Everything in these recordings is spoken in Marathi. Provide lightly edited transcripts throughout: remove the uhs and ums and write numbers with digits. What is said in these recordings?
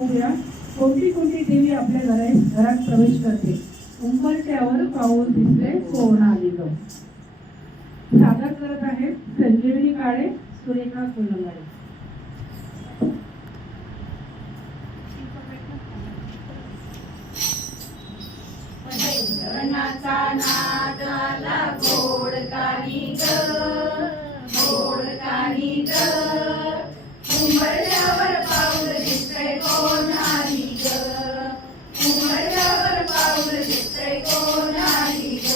बघूया कोणती कोणती देवी आपल्या घरात प्रवेश करते. उंबरठ्यावर पाऊल दिसले कोण आली ग. सादर करत आहेत संजीवनी काळे, सुरेखा कोलंगाडे. नाद आला गोड कानी ग, गोड कानी ग. उंबरठ्यावर पाऊल दिसतंय कोण आली ग, उंबरठ्यावर पाऊल दिसतंय कोण आली ग.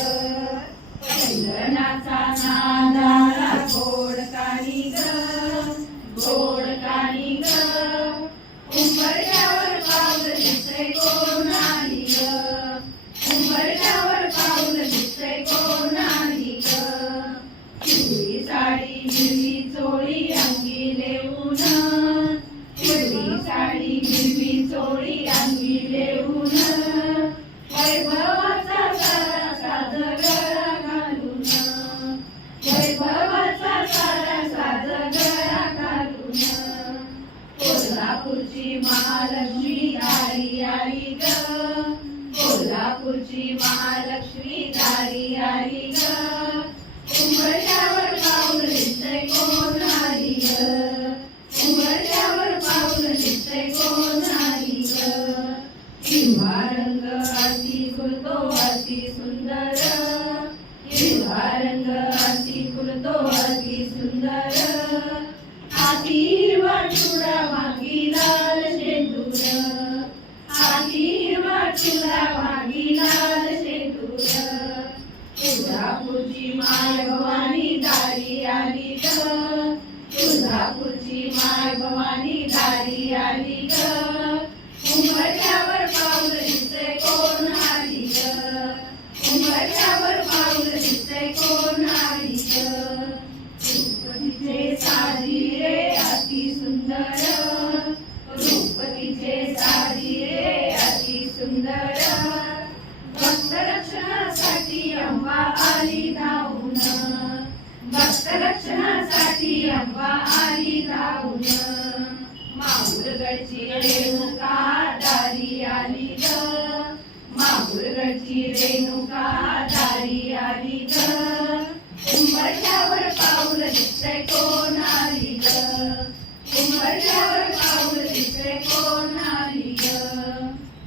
पैंजणाचा नाद आला गोड कानी ग, गोड कानी ग. उंबरठ्यावर पाऊल दिसतंय कोण आली ग, उंबरठ्यावर पाऊल दिसतंय कोण आली ग. पिवळी साडी हिरवी चोळी अंगी लेऊन, पिवळी साडी हिरवी चोळी अंगी लेऊन. वैभवाचा सारा साज गळा घालून, वैभवाचा सारा साज गळा घालून. कोल्हापूरची महालक्ष्मी दारी आली ग, कोल्हापूरची महालक्ष्मी दारी आली ग. उंबरठ्यावर पाऊल दिसतंय कोण आली ग, उंबरठ्यावर पाऊल दिसतंय कोण आली ग. हिरवा रंग अति फुलतो अति सुंदर, हिरवा रंग अति फुलतो अति सुंदर. हाती हिरवा चुडा मागी लाल शेंदूर, हाती हिरवा चुडा मागी लाल शेंदूर. तुळजापूरची माय भवानी दारी आली ग, तुळजापूरची माय भवानी दारी आली ग. उंबरठ्यावर पाऊल दिसतंय कोण आली ग, उंबरठ्यावर पाऊल दिसतंय कोण आली ग. रूपतीचे साजिरे अति सुंदर, रूपतीचे साजिरे अति सुंदर. भक्त रक्षणासाठी अंबा आली धावून, भक्त रक्षणासाठी अंबा आली धावून. माहूरगडची रेणुका दारी आली ग, माहूरगडची रेणुका दारी आली ग. उंबरठ्यावर पाऊल दिसतंय कोण आली ग, उंबरठ्यावर पाऊल दिसतंय कोण आली ग.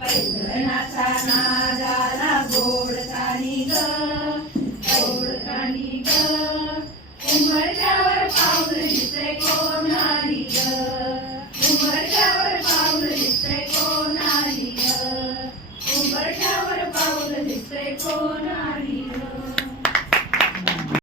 पैंजणाचा नाद आला गोड कानी ग, गोड कानी ग. उंबरठ्यावर पाऊल दिसतंय कोण आली ग, उंबरठ्यावर पाऊल दिसतंय कोण आली ग. उंबरठ्यावर पाऊल दिसतंय कोण आली